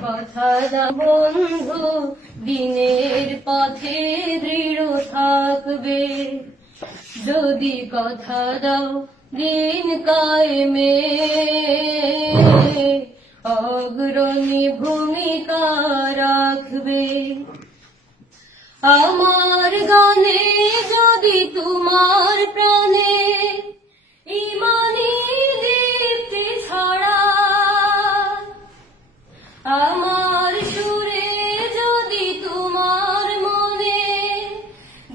কথা দাও বন্ধু দিনের পথে দৃঢ় থাকবে, যদি কথা দাও দিন কায়েমে অগ্রণী ভূমিকা রাখবে। আমার গানে যদি তোমার প্রাণে ইমানি দীপ্তি ছড়ায়, আমার সুরে যদি তোমার মনে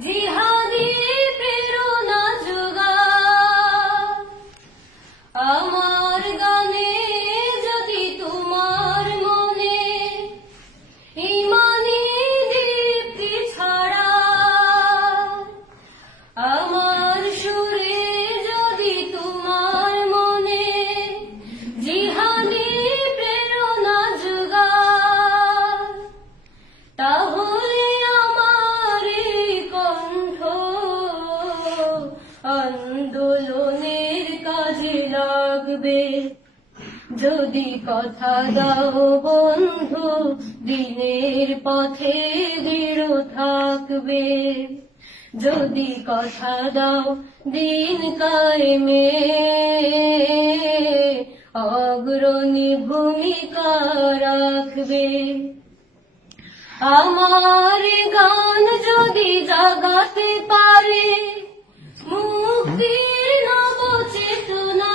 জিহাদি প্রেরণা যোগায়, আমার গানে যদি তোমার মনে ইমানি দীপ্তি ছড়ায়, আমার সুরে যদি তোমার মনে জিহাদি প্রেরণা যোগায়, তাহলে আমার এই কণ্ঠ আন্দোলনের কাজে লাগবে। যদি কথা দাও বন্ধু দিনের পথে দৃঢ় থাকবে, যদি কথা দাও দিন কায়েমে অগ্রণী ভূমিকা রাখবে। আমার গান যদি জাগাতে পারে মুক্তির নব চেতনা,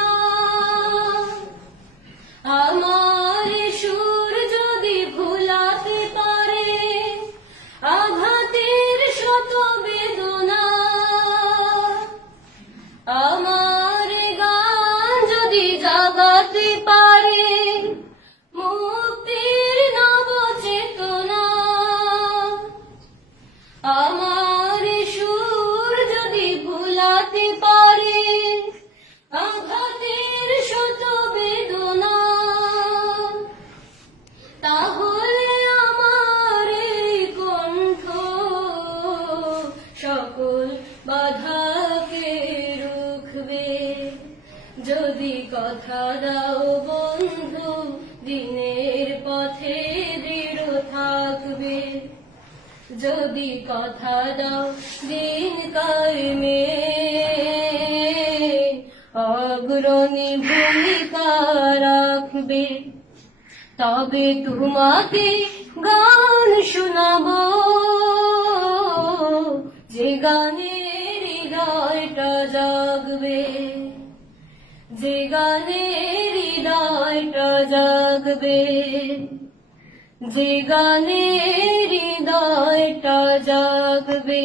আমার সুর যদি ভুলাতে পারে আঘাতের শত বেদনা, আমার গান যদি জাগাতে পারে মুক্তির নব চেতনা, আমার সুর যদি ভুলাতে পারে আঘাতের শত বেদনা, তাহলে আমার এই কণ্ঠ সকল বাধাকে রুখবে। যদি কথা দাও বন্ধু দিনের পথে দৃঢ় থাকবে, যদি কথা দাও দিন কায়েমে অগ্রণী ভূমিকা রাখবে, তবে তোমাকে গান শোনাবো যে গানে হৃদয়টা জাগবে, যে গানে হৃদয়টা জাগবে, যে গানে হৃদয়টা জাগবে।